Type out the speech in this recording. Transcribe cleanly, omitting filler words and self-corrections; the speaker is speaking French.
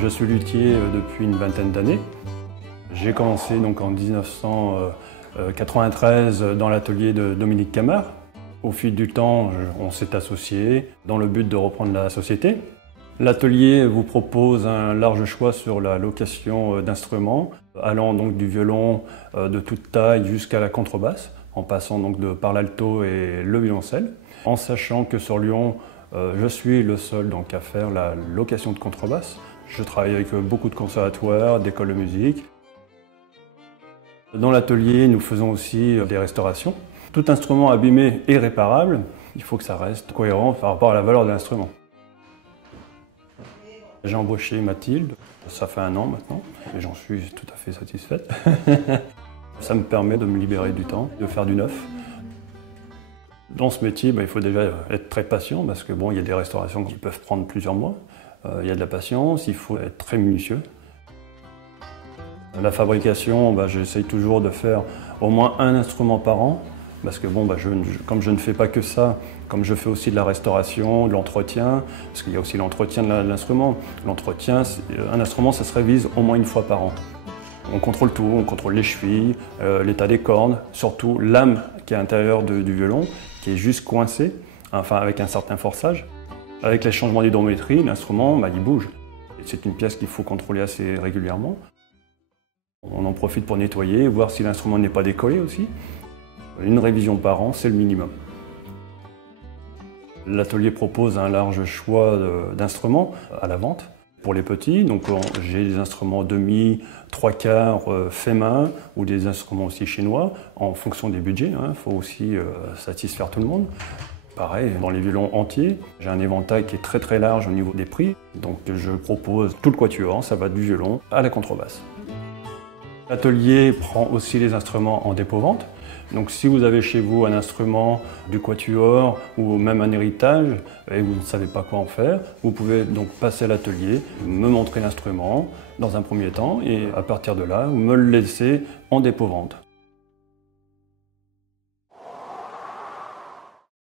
Je suis luthier depuis une vingtaine d'années. J'ai commencé donc en 1993 dans l'atelier de Dominique Camard. Au fil du temps, on s'est associés dans le but de reprendre la société. L'atelier vous propose un large choix sur la location d'instruments, allant donc du violon de toute taille jusqu'à la contrebasse, en passant donc par l'alto et le violoncelle. En sachant que sur Lyon, je suis le seul donc à faire la location de contrebasse. Je travaille avec beaucoup de conservatoires, d'écoles de musique. Dans l'atelier, nous faisons aussi des restaurations. Tout instrument abîmé est réparable. Il faut que ça reste cohérent par rapport à la valeur de l'instrument. J'ai embauché Mathilde, ça fait 1 an maintenant, et j'en suis tout à fait satisfaite. Ça me permet de me libérer du temps, de faire du neuf. Dans ce métier, il faut déjà être très patient, parce que il y a des restaurations qui peuvent prendre plusieurs mois. Il y a de la patience, il faut être très minutieux. La fabrication, j'essaye toujours de faire au moins un instrument par an, parce que comme je ne fais pas que ça, comme je fais aussi de la restauration, de l'entretien, parce qu'il y a aussi l'entretien de l'instrument. L'entretien, un instrument, ça se révise au moins 1 fois par an. On contrôle tout, on contrôle les chevilles, l'état des cordes, surtout l'âme qui est à l'intérieur du violon, qui est juste coincée, enfin avec un certain forçage. Avec les changements d'hydrométrie, l'instrument, il bouge. C'est une pièce qu'il faut contrôler assez régulièrement. On en profite pour nettoyer, voir si l'instrument n'est pas décollé aussi. Une révision par an, c'est le minimum. L'atelier propose un large choix d'instruments à la vente. Pour les petits, j'ai des instruments demi, 3/4 fait main ou des instruments aussi chinois en fonction des budgets. Il faut aussi satisfaire tout le monde. Pareil, dans les violons entiers, j'ai un éventail qui est très très large au niveau des prix. Donc je propose tout le quatuor, ça va du violon à la contrebasse. L'atelier prend aussi les instruments en dépôt-vente. Donc si vous avez chez vous un instrument du quatuor ou même un héritage et vous ne savez pas quoi en faire, vous pouvez donc passer à l'atelier, me montrer l'instrument dans un premier temps et à partir de là, me le laisser en dépôt-vente.